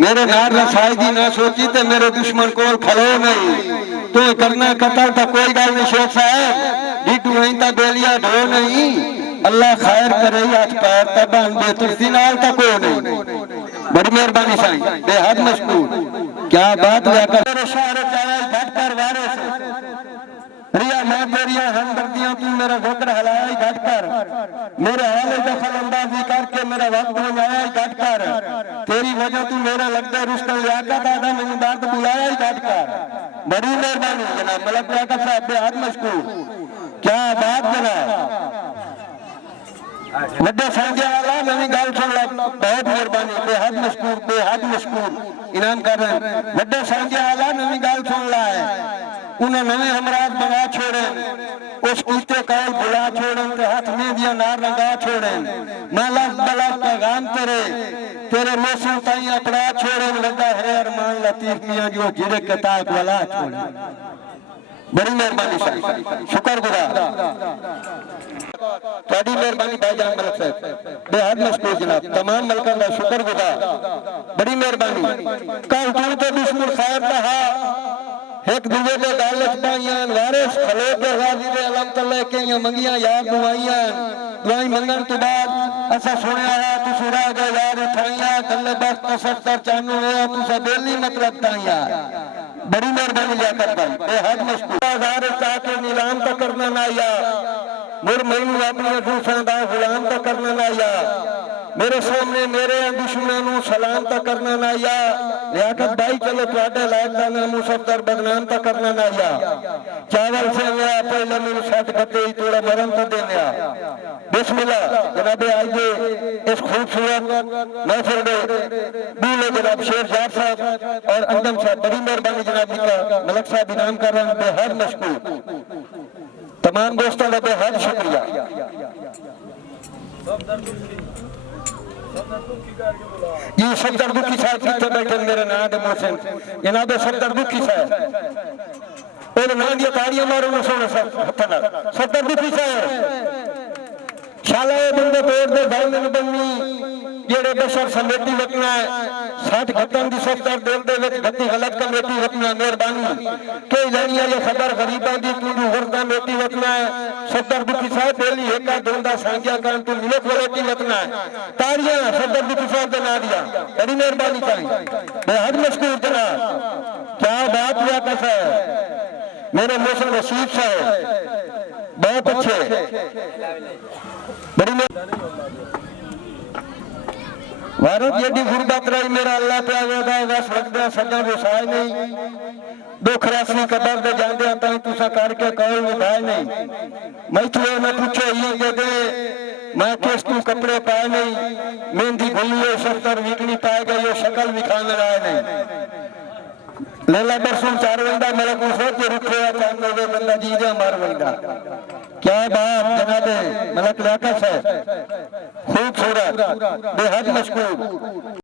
मेरे नार फायदी ना सोची तो मेरे दुश्मन को खलो नहीं तो करना कतल तो कोई गल नहीं शेख साहब डीडू नहीं तो बेलिया ढो नहीं अल्लाह खैर करे हाथ पैर तबान बेतुर्सी नाल तो कोई नहीं। बड़ी मेहरबानी साईं बेहद मशकूर क्या बात हुआ कर शहर चाहे घट कर वारे से रिया मैं तेरिया हमदर्दियां तू मेरा जिक्र हलाया ही घट कर मेरे हाल दखल अंदाजी करके मेरा वक्त बनाया ही घट कर तेरी वजह तू मेरा लगता रुस्तम लियाकत आदा मैंने दर्द बुलाया ही घट कर। बड़ी मेहरबानी जनाब मलक लियाकत साहब बेहद मशकूर क्या बात जनाब वड्डे सांझे वाला नवी गल सुन ला बहुत मेहरबानी बेहद मशकूर इनाम कर रहे हैं वड्डे सांझे वाला नवी गल सुन ला है उन्हें नवे हमराज मंगा छोड़े उस उल्टे काल बुला छोड़े ते हाथ में दिया नार लगा छोड़े माला बला पैगाम तेरे मौसम ताई अपना छोड़े लगा है अरमान लतीफ मियां जो जिरे किताब वाला छोड़े। बड़ी मेहरबानी साहब शुक्र गुजार थोड़ी मेहरबानी भाईजान मलक साहब बेहद मशकूर जनाब तमाम मलकों का शुक्र गुजार बड़ी मेहरबानी कल तू तो दुश्मन खैर रहा एक दूजे के गल पाइया वारिस खलो के गाजी दे अलम तले के मंगिया यार दुआई मंगन तो बाद असा सुनया है तू सुरा गए यार उठाइया गले बस 75 चानू है तू सबेली मतलब ताइया। बड़ी मेहरबानी जाकर भाई बेहद मशकूर हजार चाके नीलाम तो करना ना या मुर मैनू अपने दूसरों का गुलाम तो करना ना या मेरे सामने मेरे दुश्मनों सलाम तो करना ना या लियाकत भाई चलो तुहाडे लायक दा नाम मुसफ्तर बदनाम तो करना ना या चावल से मैं पहले मेरे साथ बते ही थोड़ा मरम तो देने बिस्मिल्लाह जनाब आज इस खूबसूरत महफिल में दूल्हे जनाब शेर जाट साहब और अंदम साहब बड़ी मेहरबानी जनाब का मलक साहब इनाम कर रहे हैं बेहद मशकूर तमाम दोस्तों का बेहद शुक्रिया। ये सफदर दुखी साहब पीछे बैठे मेरे नाम है मोहसिन जनाब सफदर दुखी साहब और नाम दिया ताड़ियां मारो ना सोना सफदर दुखी साहब शाला बंदे तोड़ दे भाई मैंने बननी जेड़े बशर समेटी रखना है 60 खत्म दी सफदर दिल दे विच गति गलत कमेटी रखना मेहरबानी कई जानिया ये खबर गरीबां दी तू हुरदा मेटी रखना है सफदर दुखी साहब पहली एका दोंदा सांगिया कान तू मिले क्वालिटी रखना है ताड़ियां सफदर दुखी साहब दे ना दिया बड़ी मेहरबानी करी बेहद मशकूर जनाब क्या बात हुआ कैसा है मेरे मौसम रशीद साहब बहुत अच्छे बड़ी भारत यदि गुरबत रही मेरा अल्लाह पे आवेगा बस लगदा सदा गुसाए नहीं दुख राशि कदर दे जांदे ताई तुसा करके कोई निभाए नहीं मैथले न पूछे ये दे दे मैं किस तू कपड़े पाए नहीं मेहंदी भूलिए सत्तर वीकनी पाए गए ये शक्ल विखाने आए नहीं लेला बरसों चार वंदा मेरे को सोच रुखे चांदो दे बंदा जी दे मार वंदा क्या बात जनाब मलक लियाकत है खूबसूरत बेहद मशकूर।